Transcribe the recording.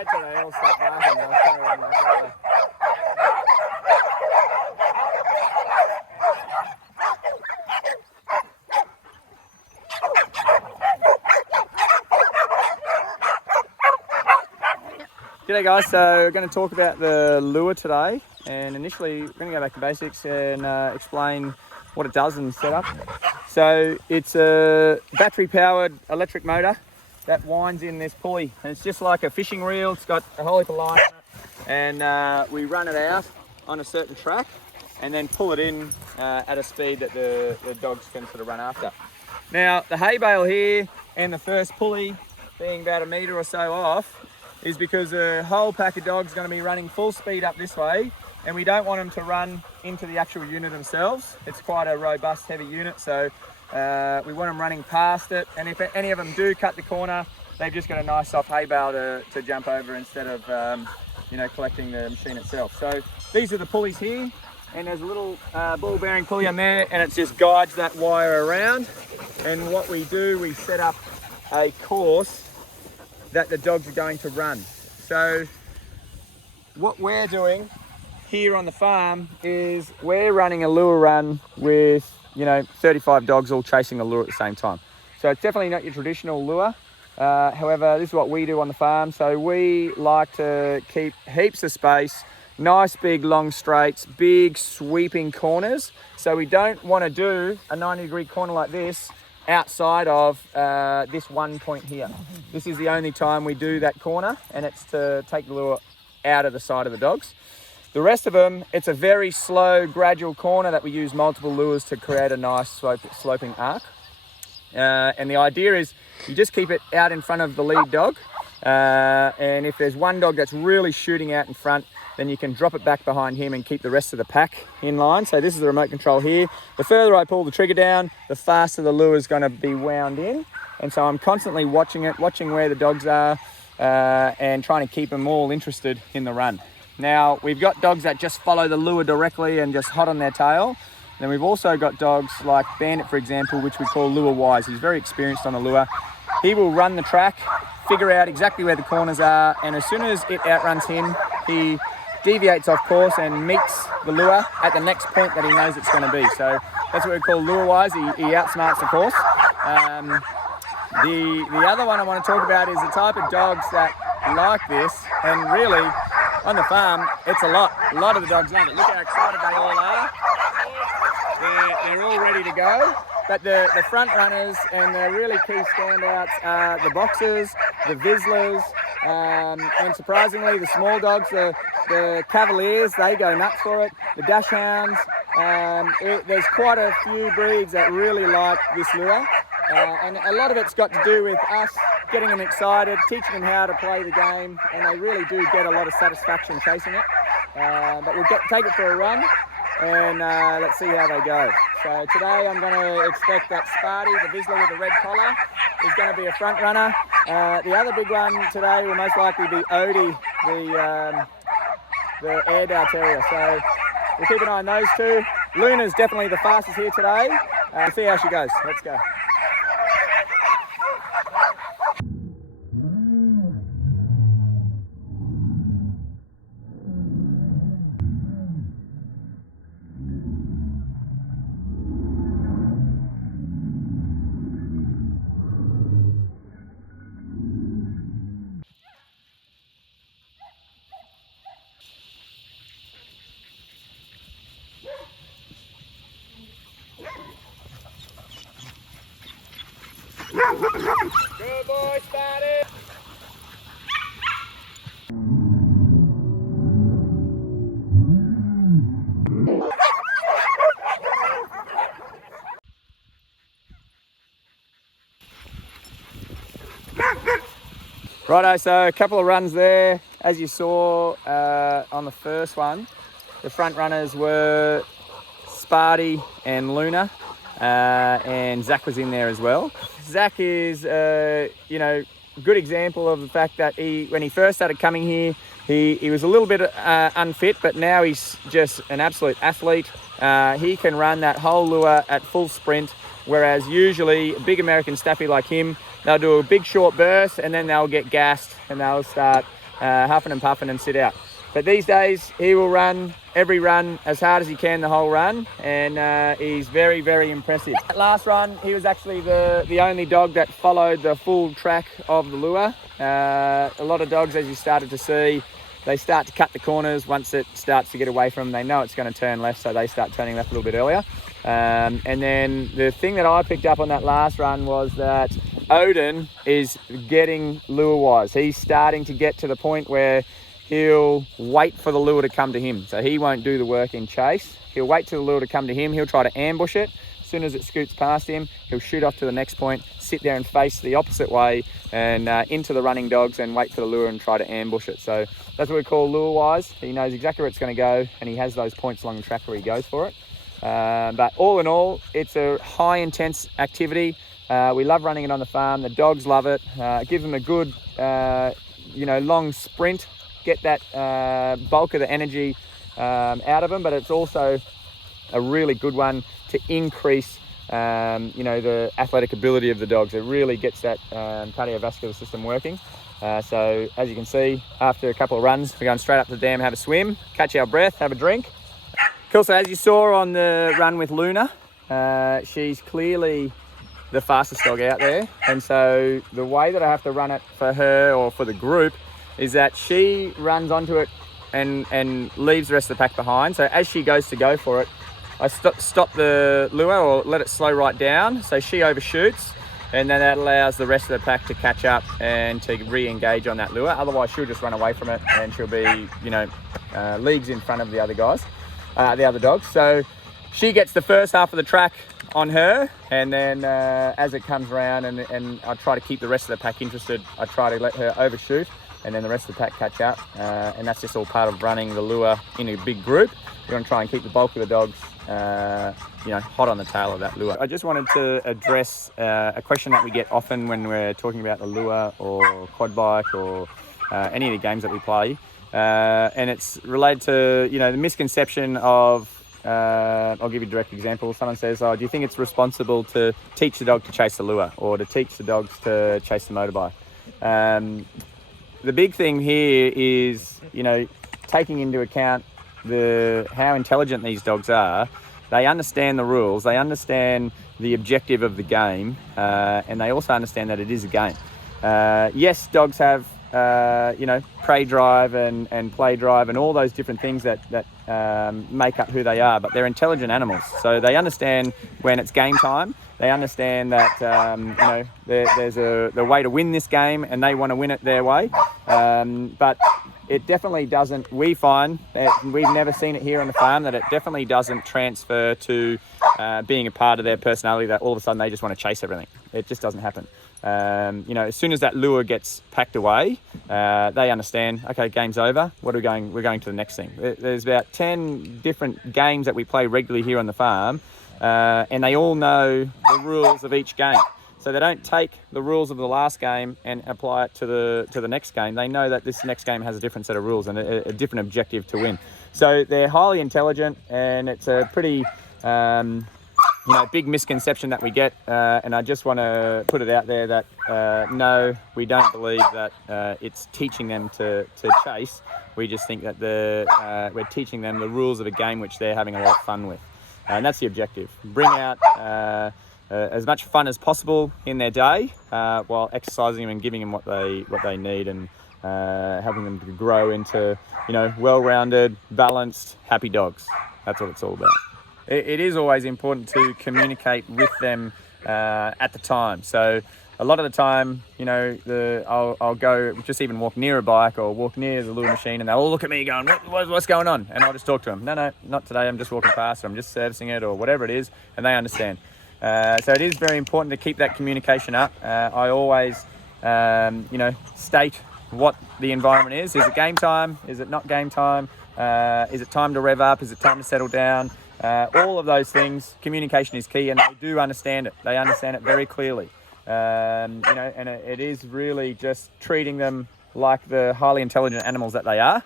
wait till they all stop barking. I'll show you one myself. G'day guys, so we're going to talk about the lure today, and initially we're going to go back to basics and explain what it does and set up. So it's a battery powered electric motor that winds in this pulley, and it's just like a fishing reel. It's got a whole heap of line on it, and we run it out on a certain track and then pull it in at a speed that the dogs can sort of run after. Now the hay bale here and the first pulley being about a metre or so off is because a whole pack of dogs are going to be running full speed up this way, and we don't want them to run into the actual unit themselves. It's quite a robust, heavy unit, so we want them running past it, and if any of them do cut the corner, they've just got a nice soft hay bale to jump over instead of collecting the machine itself. So these are the pulleys here, and there's a little ball bearing pulley on there, and it just guides that wire around. And what we do, we set up a course that the dogs are going to run. So what we're doing here on the farm is we're running a lure run with 35 dogs all chasing the lure at the same time. So it's definitely not your traditional lure. However, this is what we do on the farm. So we like to keep heaps of space, nice big long straights, big sweeping corners. So we don't want to do a 90-degree corner like this outside of this one point here. This is the only time we do that corner, and it's to take the lure out of the side of the dogs. The rest of them, it's a very slow, gradual corner that we use multiple lures to create a nice sloping arc. And the idea is you just keep it out in front of the lead dog. And if there's one dog that's really shooting out in front, then you can drop it back behind him and keep the rest of the pack in line. So this is the remote control here. The further I pull the trigger down, the faster the lure is going to be wound in. And so I'm constantly watching it, watching where the dogs are, and trying to keep them all interested in the run. Now, we've got dogs that just follow the lure directly and just hot on their tail. Then we've also got dogs like Bandit, for example, which we call lure wise. He's very experienced on the lure. He will run the track, figure out exactly where the corners are, and as soon as it outruns him, he deviates off course and meets the lure at the next point that he knows it's going to be. So that's what we call lure wise. He outsmarts the course. The other one I want to talk about is the type of dogs that like this, and really on the farm it's a lot of the dogs love it. Look how excited they all are. They're all ready to go. But the front runners and the really key standouts are the boxers, the Vizslers, and surprisingly the small dogs, the Cavaliers, they go nuts for it. The Dachshunds, there's quite a few breeds that really like this lure. And a lot of it's got to do with us getting them excited, teaching them how to play the game, and they really do get a lot of satisfaction chasing it. But we'll take it for a run, and let's see how they go. So today I'm going to expect that Sparty, the Vizsla with the red collar, is going to be a front runner. The other big one today will most likely be Odie, the Airedale Terrier. So we'll keep an eye on those two. Luna's definitely the fastest here today. See how she goes. Let's go. Good boy, Sparty! Righto, so a couple of runs there. As you saw on the first one, the front runners were Sparty and Luna, and Zach was in there as well. Zach is, good example of the fact that when he first started coming here, he was a little bit unfit, but now he's just an absolute athlete. He can run that whole lure at full sprint, whereas usually a big American staffy like him, they'll do a big short burst and then they'll get gassed and they'll start huffing and puffing and sit out. But these days, he will run every run as hard as he can the whole run, and he's very, very impressive. That last run, he was actually the only dog that followed the full track of the lure. A lot of dogs, as you started to see, they start to cut the corners once it starts to get away from them. They know it's going to turn left, so they start turning left a little bit earlier. And then the thing that I picked up on that last run was that Odin is getting lure-wise. He's starting to get to the point where he'll wait for the lure to come to him. So he won't do the work in chase. He'll wait till the lure to come to him. He'll try to ambush it. As soon as it scoots past him, he'll shoot off to the next point, sit there and face the opposite way and into the running dogs and wait for the lure and try to ambush it. So that's what we call lure-wise. He knows exactly where it's going to go, and he has those points along the track where he goes for it. But all in all, it's a high intense activity. We love running it on the farm. The dogs love it. It gives them a good, long sprint. Get that bulk of the energy out of them, but it's also a really good one to increase the athletic ability of the dogs. It really gets that cardiovascular system working. So as you can see, after a couple of runs, we're going straight up to the dam, have a swim, catch our breath, have a drink. Cool. So as you saw on the run with Luna, she's clearly the fastest dog out there, and so the way that I have to run it for her or for the group is that she runs onto it and leaves the rest of the pack behind. So as she goes to go for it, I stop the lure or let it slow right down, so she overshoots, and then that allows the rest of the pack to catch up and to re-engage on that lure. Otherwise she'll just run away from it and she'll be leagues in front of the other guys, the other dogs. So she gets the first half of the track on her, and then as it comes around and I try to keep the rest of the pack interested, I try to let her overshoot and then the rest of the pack catch up, and that's just all part of running the lure in a big group. You want to try and keep the bulk of the dogs hot on the tail of that lure. I just wanted to address a question that we get often when we're talking about the lure or quad bike or any of the games that we play, and it's related to the misconception of I'll give you a direct example. Someone says, do you think it's responsible to teach the dog to chase the lure or to teach the dogs to chase the motorbike? The big thing here is, taking into account how intelligent these dogs are. They understand the rules, they understand the objective of the game, and they also understand that it is a game. Yes, dogs have prey drive and play drive and all those different things that make up who they are, but they're intelligent animals. So they understand when it's game time. They understand that there's the way to win this game, and they want to win it their way. But it definitely doesn't. We find that we've never seen it here on the farm that it definitely doesn't transfer to being a part of their personality. That all of a sudden they just want to chase everything. It just doesn't happen. As soon as that lure gets packed away, they understand, okay, game's over. What are we going? We're going to the next thing. There's about 10 different games that we play regularly here on the farm, and they all know the rules of each game. So they don't take the rules of the last game and apply it to the next game. They know that this next game has a different set of rules and a different objective to win. So they're highly intelligent, and it's a pretty big misconception that we get, and I just want to put it out there that no, we don't believe that it's teaching them to chase. We just think that we're teaching them the rules of a game which they're having a lot of fun with, and that's the objective. Bring out as much fun as possible in their day, while exercising them and giving them what they need, and helping them to grow into well-rounded, balanced, happy dogs. That's what it's all about. It is always important to communicate with them at the time. So a lot of the time, I'll go just even walk near a bike or walk near the lure machine, and they'll all look at me going, what's going on? And I'll just talk to them. No, not today. I'm just walking past, or I'm just servicing it, or whatever it is, and they understand. So it is very important to keep that communication up. I always, state what the environment is. Is it game time? Is it not game time? Is it time to rev up? Is it time to settle down? All of those things, communication is key, and they do understand it. They understand it very clearly. And it is really just treating them like the highly intelligent animals that they are.